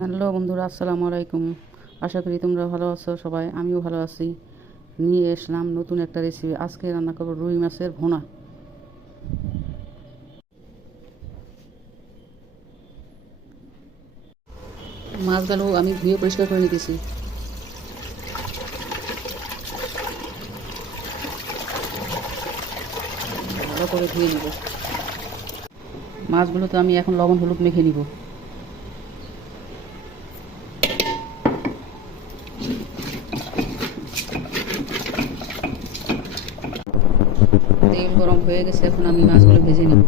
Hello বন্ধুরা, আসসালামু আলাইকুম। আশা করি তোমরা ভালো আছো সবাই। আমিও ভালো আছি। নিয়ে এসলাম নতুন একটা রেসিপি। আজকে রান্না করবো রুই মাছের ভুনা। মাছগুলো আমি ধুয়ে পরিষ্কার করে নিতেছি। ভালো করে ধুয়ে নিব। মাছগুলোতে আমি এখন লবণ হলুদ মেখে নিব। তেল গরম হয়ে গেছে, এখন আমি মাছগুলো ভেজে নিব।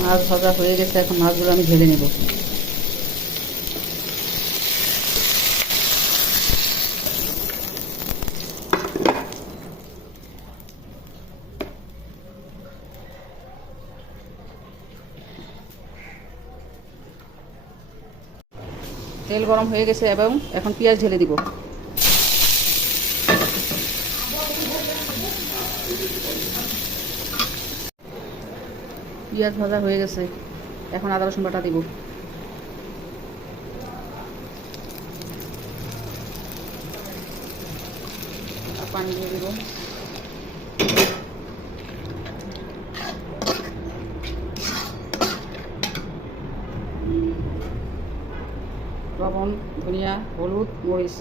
মাছ ভাজা হয়ে গেছে, এখন মাছগুলো আমি ঢেলে নেব। তেল গরম হয়ে গেছে এবং এখন পেঁয়াজ ঢেলে দিব। পেঁয়াজ ভাজা হয়ে গেছে, এখন আদা রসুন বাটা দিব। পানি দিয়ে দিব। লবণ, ধনিয়া, হলুদ, মরিচ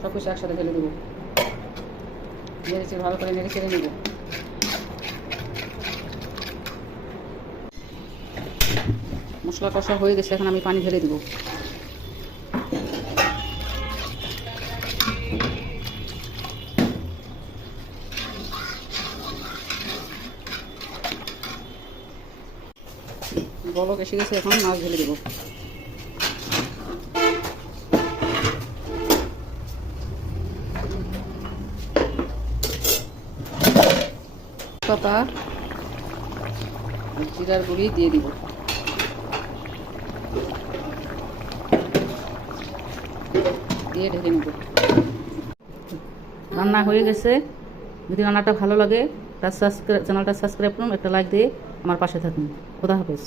সব কিছু একসাথে ঢেলে দেবো। নেড়ে ভালো করে নেড়ে ছেড়ে নেব। মশলা কষা হয়ে গেছে, এখন আমি পানি ঢেলে দেবো। বলক এসে গেছে, এখন মাছ ঢেলে দেবো। পাতা জিরার গুঁড়ি দিয়ে দিব। দিয়ে ঢেকে নেব। রান্না হয়ে গেছে। যদি রান্নাটা ভালো লাগে তার চ্যানেলটা সাবস্ক্রাইব করুন, একটা লাইক দিয়ে আমার পাশে থাকুন। খোদা হাফেজ।